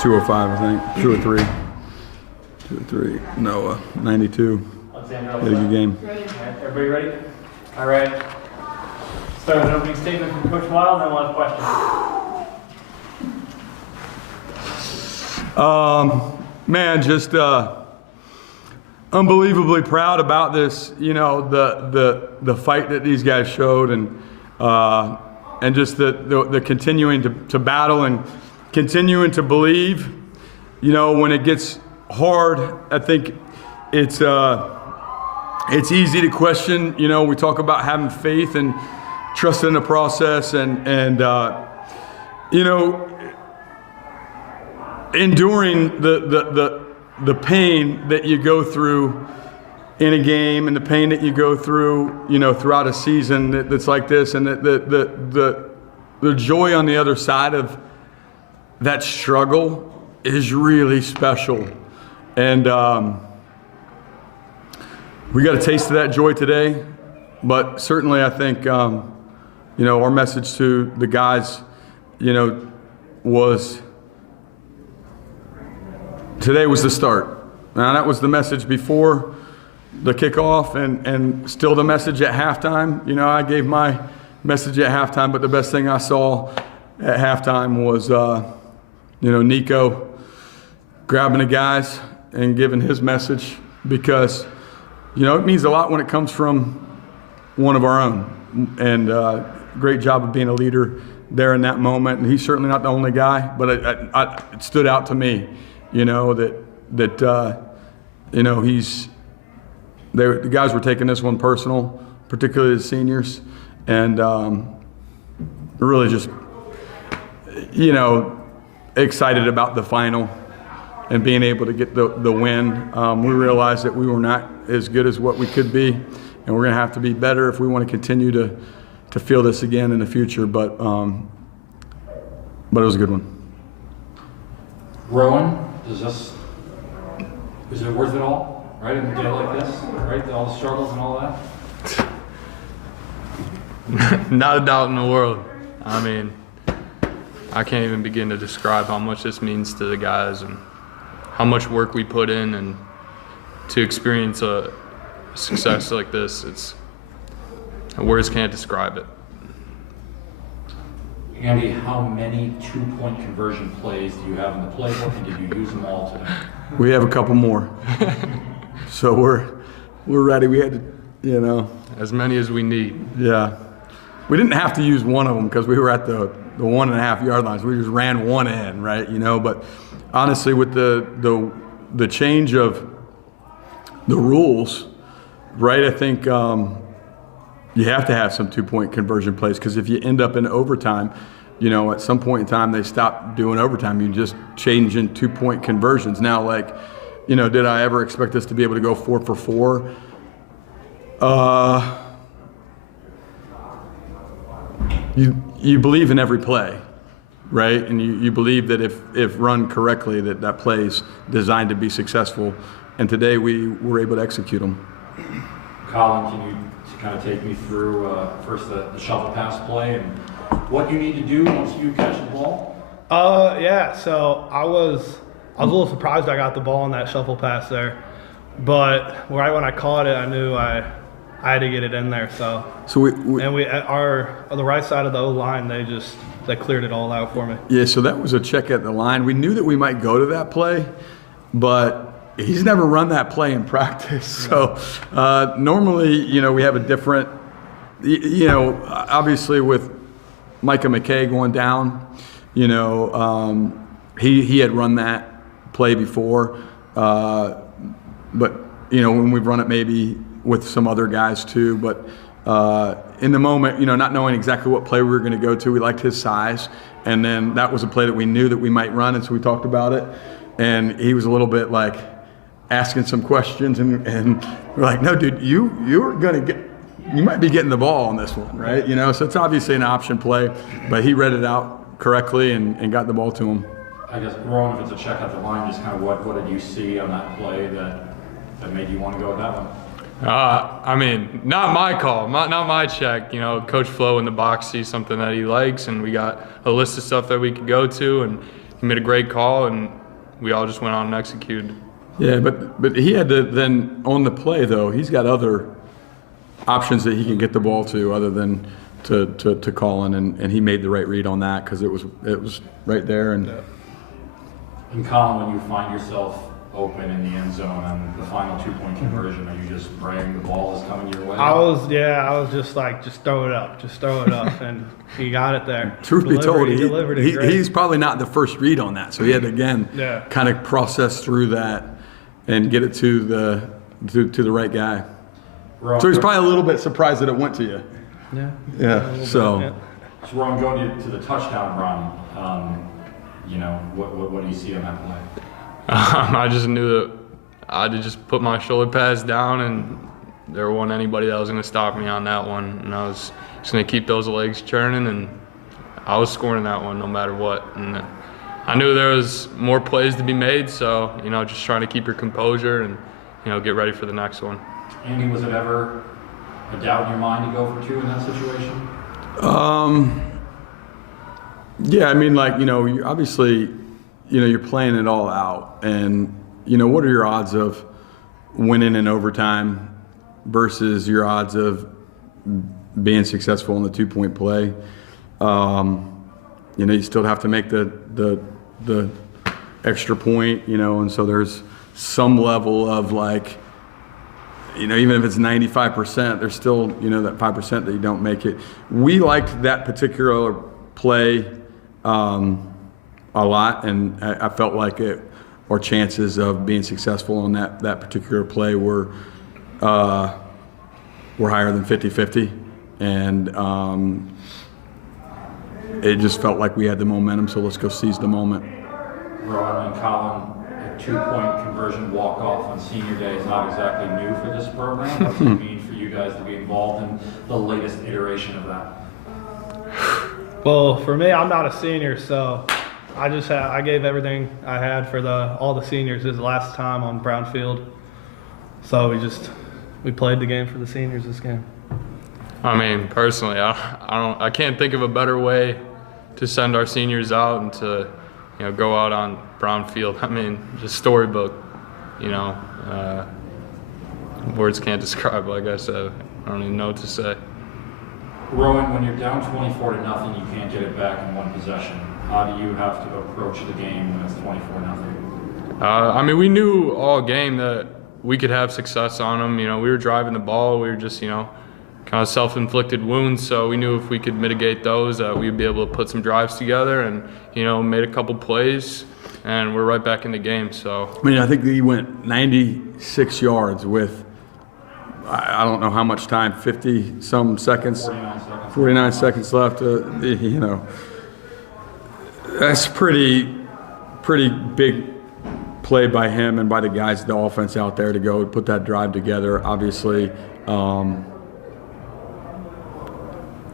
205, I think. 203. 203. Noah, 92. Had a good game. Ready? All right, everybody ready? All right. Start with an opening statement from Coach Wild, then we'll have questions. Man, just unbelievably proud about this. You know, the fight that these guys showed, and just the continuing to battle and continuing to believe. You know, when it gets hard, I think it's easy to question. You know, we talk about having faith and trusting the process, and you know, enduring the pain that you go through in a game, and the pain that you go through, you know, throughout a season that's like this, and the joy on the other side of that struggle is really special. And we got a taste of that joy today, but certainly I think, you know, our message to the guys, you know, was today was the start. Now that was the message before the kickoff, and still the message at halftime. You know, I gave my message at halftime, but the best thing I saw at halftime was, you know, Nico grabbing the guys and giving his message, because, you know, it means a lot when it comes from one of our own. And great job of being a leader there in that moment. And he's certainly not the only guy, but it stood out to me, you know, that you know, the guys were taking this one personal, particularly the seniors, and really just, you know, excited about the final and being able to get the win. We realized that we were not as good as what we could be, and we're going to have to be better if we want to continue to feel this again in the future. But it was a good one. Rowan, is it worth it all, right, in a day like this, right, all the struggles and all that? Not a doubt in the world. I mean, I can't even begin to describe how much this means to the guys and how much work we put in, and to experience a success like this, words can't describe it. Andy, how many two-point conversion plays do you have in the playbook, and did you use them all today? We have a couple more. So we're ready. We had to, you know. As many as we need. Yeah. We didn't have to use one of them because we were at the 1.5 yard lines. We just ran one in, right? You know, but honestly, with the change of the rules, right? I think you have to have some two-point conversion plays, because if you end up in overtime, you know, at some point in time they stop doing overtime. You just change in two-point conversions. Now, like, you know, did I ever expect us to be able to go 4 for 4? You believe in every play, right? And you believe that if run correctly, that play's designed to be successful. And today we were able to execute them. Colin, can you kind of take me through first the shovel pass play and what you need to do once you catch the ball? Yeah, so I was a little surprised I got the ball on that shuffle pass there, but right when I caught it, I knew I had to get it in there. So we at the right side of the O line, they cleared it all out for me. Yeah, so that was a check at the line. We knew that we might go to that play, but he's never run that play in practice. So normally, you know, we have a different, you know, obviously with Micah McKay going down, you know, he had run that play before, but, you know, when we've run it maybe with some other guys too, but in the moment, you know, not knowing exactly what play we were going to go to, we liked his size, and then that was a play that we knew that we might run, and so we talked about it, and he was a little bit like asking some questions, and we're like, no, dude, you might be getting the ball on this one, right? You know, so it's obviously an option play, but he read it out correctly and got the ball to him. I guess, Rowan, if it's a check at the line, just kind of what did you see on that play that made you want to go with that one? I mean, not my call, not my check. You know, Coach Flo in the box sees something that he likes, and we got a list of stuff that we could go to, and he made a great call, and we all just went on and executed. Yeah, but he had to then, on the play though, he's got other options that he can get the ball to other than to Colin, and he made the right read on that because it was right there. And And Colin, when you find yourself open in the end zone on the final 2-point conversion, are you just praying the ball is coming your way? I was just like, just throw it up, and he got it there. Truth be told, he delivered it great. he's probably not the first read on that, so he had to again kind of process through that and get it to the right guy. Rowan, So he's probably a little bit surprised that it went to you. Yeah. So. So Rowan, going to the touchdown run, you know, what do you see on that play? I just knew that I had to just put my shoulder pads down, and there wasn't anybody that was going to stop me on that one. And I was just going to keep those legs churning, and I was scoring that one no matter what. And I knew there was more plays to be made, so, you know, just trying to keep your composure and, you know, get ready for the next one. Andy, was it ever a doubt in your mind to go for 2 in that situation? Yeah, I mean, like, you know, you obviously, you know, you're playing it all out, and, you know, what are your odds of winning in overtime versus your odds of being successful in the 2-point play? You know, you still have to make the extra point, you know, and so there's some level of, like, you know, even if it's 95%, there's still, you know, that 5% that you don't make it. We liked that particular play a lot, and I felt like our chances of being successful on that particular play were higher than 50-50, and it just felt like we had the momentum, so let's go seize the moment. Rowan and Colin, a 2-point conversion walk-off on senior day is not exactly new for this program. What does it mean for you guys to be involved in the latest iteration of that? Well, for me, I'm not a senior, so I gave everything I had for all the seniors his last time on Brownfield. So we played the game for the seniors this game. I mean, personally, I can't think of a better way to send our seniors out and to, you know, go out on Brownfield. I mean, just storybook, you know. Words can't describe, like I said. I don't even know what to say. Rowan, when you're down 24-0, you can't get it back in one possession. How do you have to approach the game when it's 24-0? I mean, we knew all game that we could have success on them. You know, we were driving the ball. We were just, you know, kind of self-inflicted wounds. So we knew if we could mitigate those, we'd be able to put some drives together and, you know, made a couple plays, and we're right back in the game. So I mean, I think he went 96 yards with, I don't know how much time, 50-some seconds, 49 seconds left. You know, that's pretty big play by him and by the guys, the offense out there to go put that drive together. Obviously,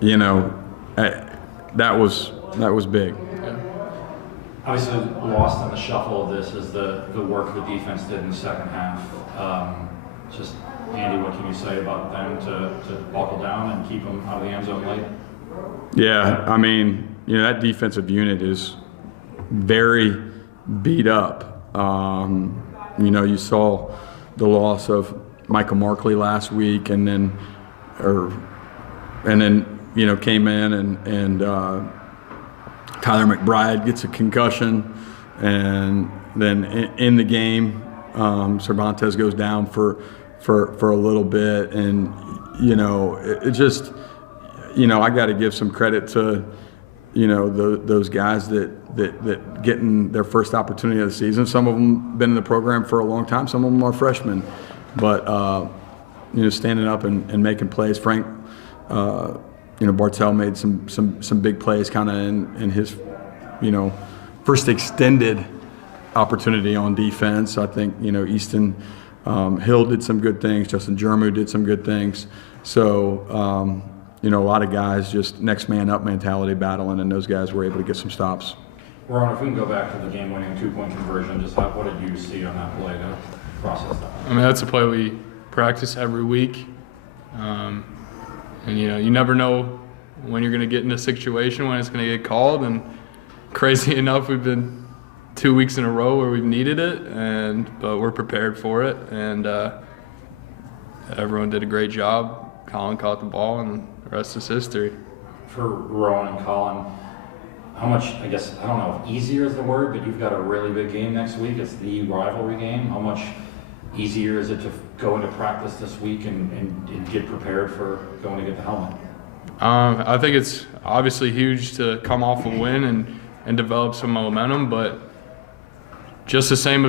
you know, that was big. Obviously, lost in the shuffle of this is the work the defense did in the second half. Just, Andy, what can you say about them to buckle down and keep them out of the end zone late? Yeah, I mean, you know, that defensive unit is very beat up. You know, you saw the loss of Michael Markley last week, and then you know, came in and Tyler McBride gets a concussion, and then in the game, Cervantes goes down for a little bit, and you know, it just, you know, I got to give some credit to, you know, those guys that getting their first opportunity of the season. Some of them been in the program for a long time. Some of them are freshmen, but you know, standing up and making plays. Frank, you know, Bartell made some big plays kind of in his, you know, first extended opportunity on defense. I think, you know, Hill did some good things. Justin Jermu did some good things. So, you know, a lot of guys just next man up mentality battling, and those guys were able to get some stops. Ron, if we can go back to the game-winning 2-point conversion, just what did you see on that play to process that? I mean, that's a play we practice every week. And, you know, you never know when you're going to get in a situation when it's going to get called. And crazy enough, we've been 2 weeks in a row where we've needed it, but we're prepared for it, and everyone did a great job. Colin caught the ball, and the rest is history. For Rowan and Colin, how much, I guess, I don't know if easier is the word, but you've got a really big game next week. It's the rivalry game. How much easier is it to go into practice this week and get prepared for going to get the helmet? I think it's obviously huge to come off a win and develop some momentum, but just the same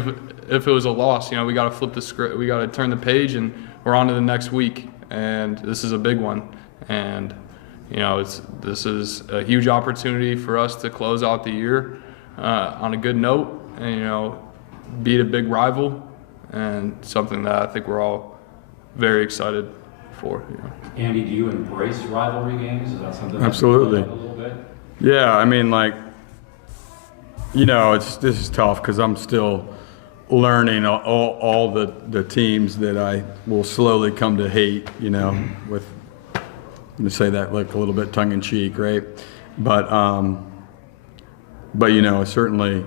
if it was a loss, you know, we got to flip the script, we got to turn the page, and we're on to the next week, and this is a big one, and you know, this is a huge opportunity for us to close out the year on a good note, and you know, beat a big rival, and something that I think we're all very excited for. You know. Andy, do you embrace rivalry games? Is that something that's Absolutely. a little bit? Yeah, I mean, like, you know, this is tough because I'm still learning all the teams that I will slowly come to hate, you know, with, I'm gonna say that like a little bit tongue in cheek, right? But you know, certainly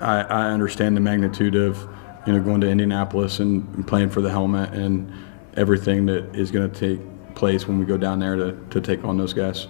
I understand the magnitude of, you know, going to Indianapolis and playing for the helmet and everything that is going to take place when we go down there to take on those guys.